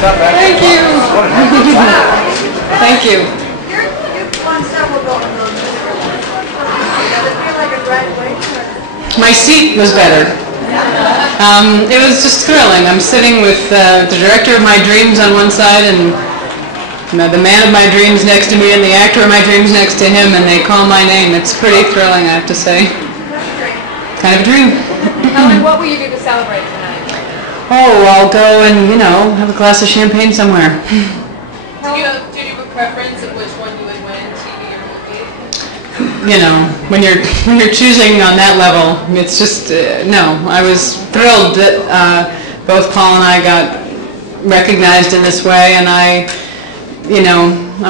Thank you. Thank you. You've won several golden globes. Does it feel like a graduation? My seat was better. It was just thrilling. I'm sitting with the director of my dreams on one side and the man of my dreams next to me and the actor of my dreams next to him, and they call my name. It's pretty thrilling, I have to say. Kind of a dream. Helen, what will you do to celebrate tonight? Oh, I'll go and, have a glass of champagne somewhere. Do you have a preference of which one you would win, TV or movie? When you're choosing on that level, it's just, no. I was thrilled that both Paul and I got recognized in this way, and I'm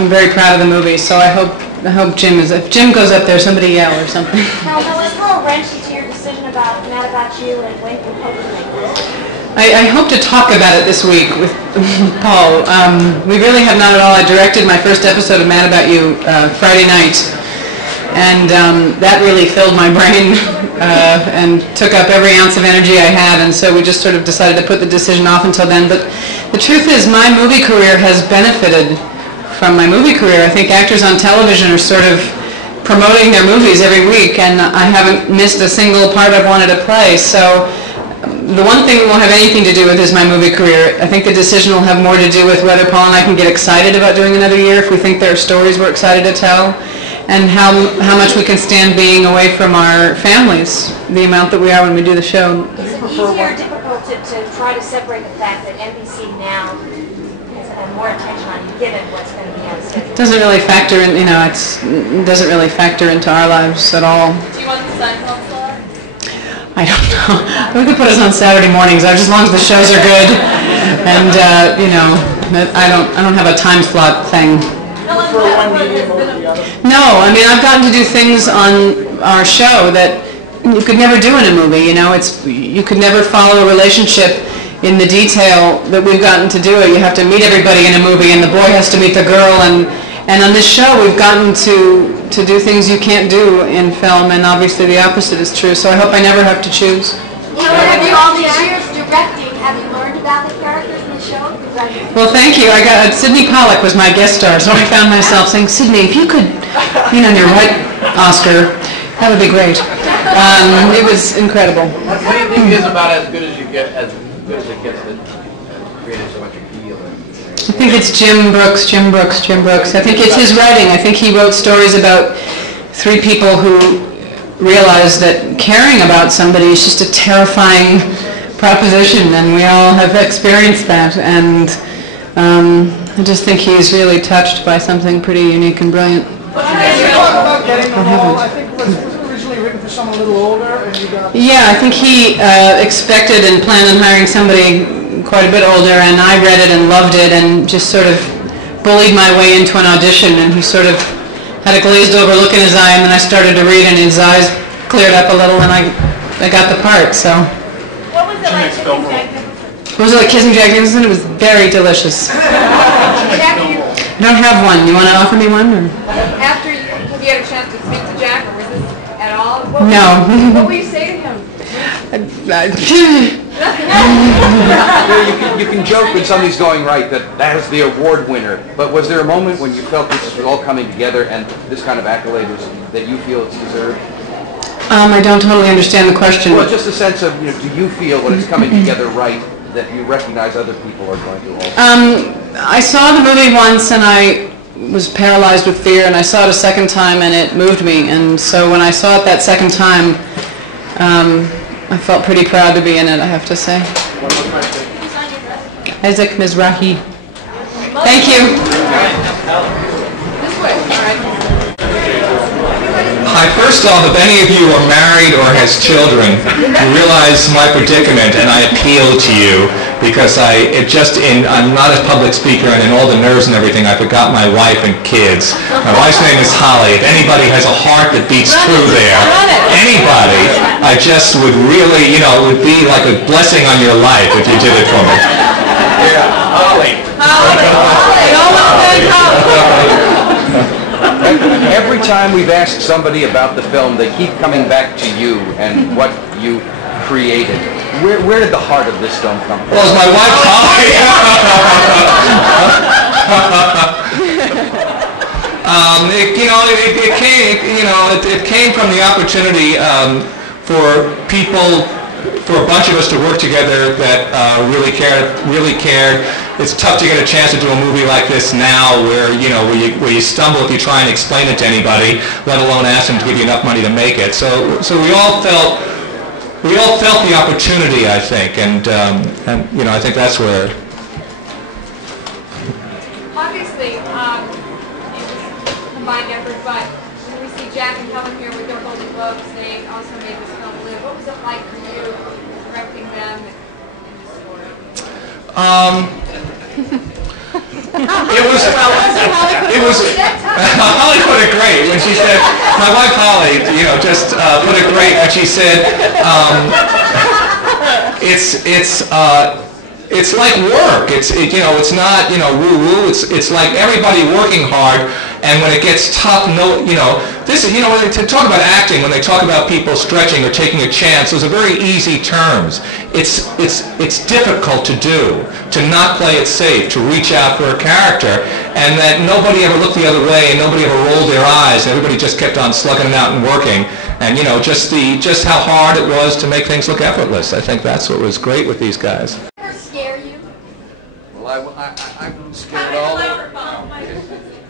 very proud of the movie, so I hope if Jim goes up there, somebody yell or something. Now, let's throw a wrench into your decision about Mad About You and when you hope to make this. I hope to talk about it this week with Paul. We really have not at all. I directed my first episode of Mad About You Friday night, and that really filled my brain and took up every ounce of energy I had, and so we just sort of decided to put the decision off until then. But the truth is, my movie career has benefited from my movie career. I think actors on television are sort of promoting their movies every week, and I haven't missed a single part I've wanted to play. So the one thing it won't have anything to do with is my movie career. I think the decision will have more to do with whether Paul and I can get excited about doing another year, if we think there are stories we're excited to tell, and how much we can stand being away from our families, the amount that we are when we do the show. Is it easier or difficult to try to separate the fact that NBC now has more attention on you, given what's going to be on schedule? It doesn't really factor in, it doesn't really factor into our lives at all. Do you want the Seinfeld slot? I don't know. We could put us on Saturday mornings, as long as the shows are good, and I don't have a time slot thing. No, I've gotten to do things on our show that you could never do in a movie. You could never follow a relationship in the detail that we've gotten to do it. You have to meet everybody in a movie, and the boy has to meet the girl, and on this show we've gotten to do things you can't do in film, and obviously the opposite is true, so I hope I never have to choose. Have you all these years directing, have you learned about the characters in the show? Well, thank you. Sidney Pollack was my guest star, so I found myself saying, Sidney, if you could, you're right, Oscar, that would be great. It was incredible. What do you think is about as good as it gets that created so much appeal? I think it's Jim Brooks. I think it's his writing. I think he wrote stories about three people who realized that caring about somebody is just a terrifying proposition, and we all have experienced that, and I just think he's really touched by something pretty unique and brilliant. You talk about getting the role. I think it was originally written for someone a little older, and you got... Yeah, I think he expected and planned on hiring somebody quite a bit older, and I read it and loved it and just sort of bullied my way into an audition, and he sort of had a glazed over look in his eye, and then I started to read and his eyes cleared up a little, and I got the part, so. What was it like kissing Jack Nicholson? Was it like kissing Jack Nicholson? It was very delicious. I don't have one. You want to offer me one? Or? Have you had a chance to speak to Jack, or was this at all? No. What will you say to him? You can joke when something's going right that is the award winner, but was there a moment when you felt this was all coming together and this kind of accolade was that you feel it's deserved? I don't totally understand the question. Well, just a sense of, do you feel when it's coming together right that you recognize other people are going to also? I saw the movie once and I was paralyzed with fear, and I saw it a second time and it moved me, and so when I saw it that second time, I felt pretty proud to be in it, I have to say. Isaac Mizrahi. Thank you. This way, right? Hi, first off, if any of you are married or has children, you realize my predicament, and I appeal to you because I'm not a public speaker, and in all the nerves and everything, I forgot my wife and kids. My wife's name is Holly. If anybody has a heart that beats true there, anybody, I just would really, it would be like a blessing on your life if you did it for me. Yeah, Holly. Every time we've asked somebody about the film, they keep coming back to you and what you created. Where did the heart of this film come from? Well, as my wife Holly. It came from the opportunity for people, for a bunch of us to work together that really cared. It's tough to get a chance to do a movie like this now, where where you stumble if you try and explain it to anybody, let alone ask them to give you enough money to make it. So we all felt the opportunity, I think, and I think that's where. Obviously, it was a combined effort, but when we see Jack and Helen here with their Golden Globes, they also made this film live. What was it like for you directing them in this story? It was Holly put it great when she said, my wife Holly, just put it great when she said, it's like work. It's not woo-woo. It's like everybody working hard, and when it gets tough, when they talk about acting, when they talk about people stretching or taking a chance, those are very easy terms. It's difficult to do, to not play it safe, to reach out for a character, and that nobody ever looked the other way, and nobody ever rolled their eyes, and everybody just kept on slugging it out and working, and just how hard it was to make things look effortless. I think that's what was great with these guys. Well, I'm scared all over.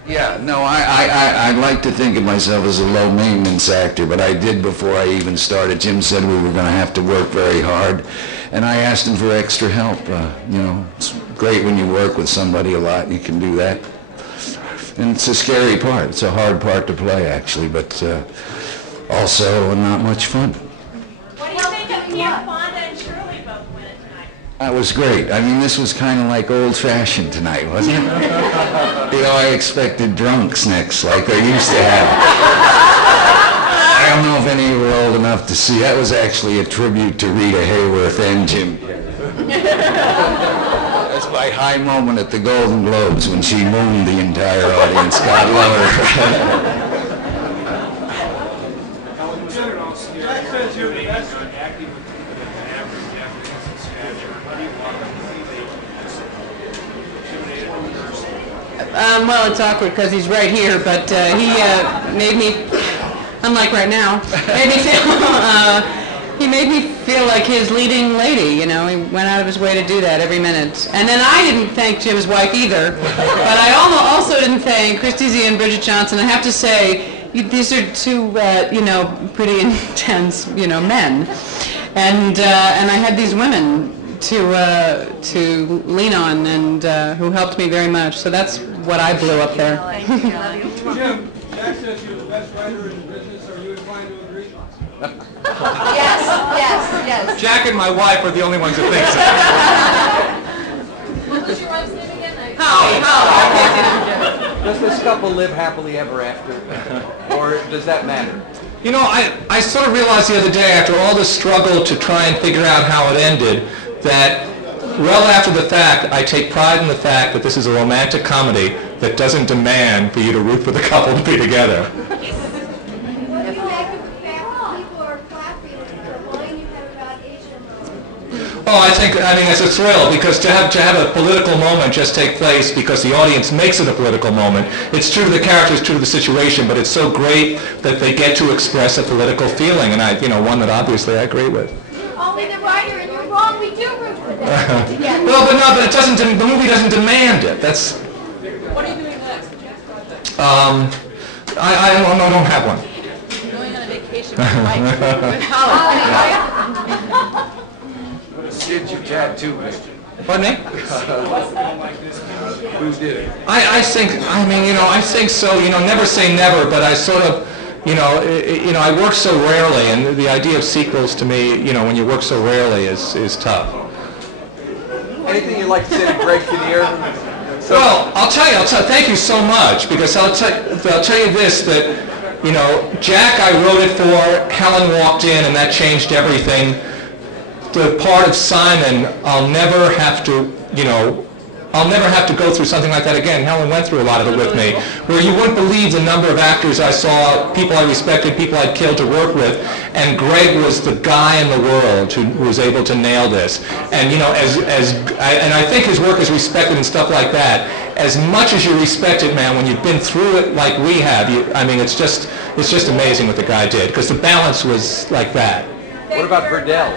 Yeah, no, I'd like to think of myself as a low-maintenance actor, but I did before I even started. Jim said we were going to have to work very hard, and I asked him for extra help. It's great when you work with somebody a lot, you can do that. And it's a scary part. It's a hard part to play, actually, but also not much fun. What do you think of Pierre Fonda and Shirley both winning tonight? That was great. I mean, this was kind of like old-fashioned tonight, wasn't it? I expected drunks next, like I used to have. I don't know if any of you were old enough to see. That was actually a tribute to Rita Hayworth and Jim. That's my high moment at the Golden Globes when she mooned the entire audience. God love her. Well, it's awkward because he's right here, but he made me, unlike right now, he made me feel like his leading lady. He went out of his way to do that every minute. And then I didn't thank Jim's wife either, but I also didn't thank Christy Z and Bridget Johnson. I have to say, these are two, pretty intense, men, and I had these women to lean on, and who helped me very much. So that's what I blew up there. Jim, Jack says you're the best writer in the business. Are you inclined to agree? Yes. Jack and my wife are the only ones that think so. What was your wife's name again? Does this couple live happily ever after? Or does that matter? I sort of realized the other day, after all the struggle to try and figure out how it ended, that well after the fact, I take pride in the fact that this is a romantic comedy that doesn't demand for you to root for the couple to be together. Oh, I think it's a thrill, because to have a political moment just take place because the audience makes it a political moment. It's true to the characters, true to the situation, but it's so great that they get to express a political feeling, and one that obviously I agree with. Only the writer, and you're wrong. We do root for them. Well, but it doesn't. The movie doesn't demand it. That's. What are you doing next? I don't have one. You're going on a vacation with your wife. Helen. Did you tattoo me? Pardon me? Who did it? I think so. Never say never, but I sort of, I work so rarely, and the idea of sequels to me, when you work so rarely is tough. Anything you'd like to say to Greg Kinnear? Well, I'll tell you, thank you so much, because I'll tell you this, that, Jack, I wrote it for, Helen walked in, and that changed everything. The part of Simon, I'll never have to, I'll never have to go through something like that again. Helen went through a lot of it with me, where you wouldn't believe the number of actors I saw, people I respected, people I'd killed to work with, and Greg was the guy in the world who was able to nail this. And you know, and I think his work is respected and stuff like that. As much as you respect it, man, when you've been through it like we have, I mean, it's just amazing what the guy did, because the balance was like that. What about Verdell?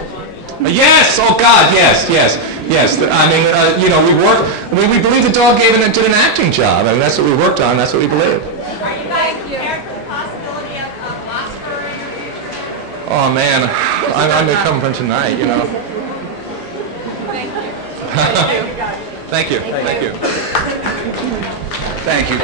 Yes! Oh God, yes. I mean, you know, we believe the dog did an acting job. I mean, that's what we worked on, that's what we believe. Are you guys prepared for the possibility of Oscar in your future? Oh man, I may come from tonight, you know. Thank you. Thank you. Thank you.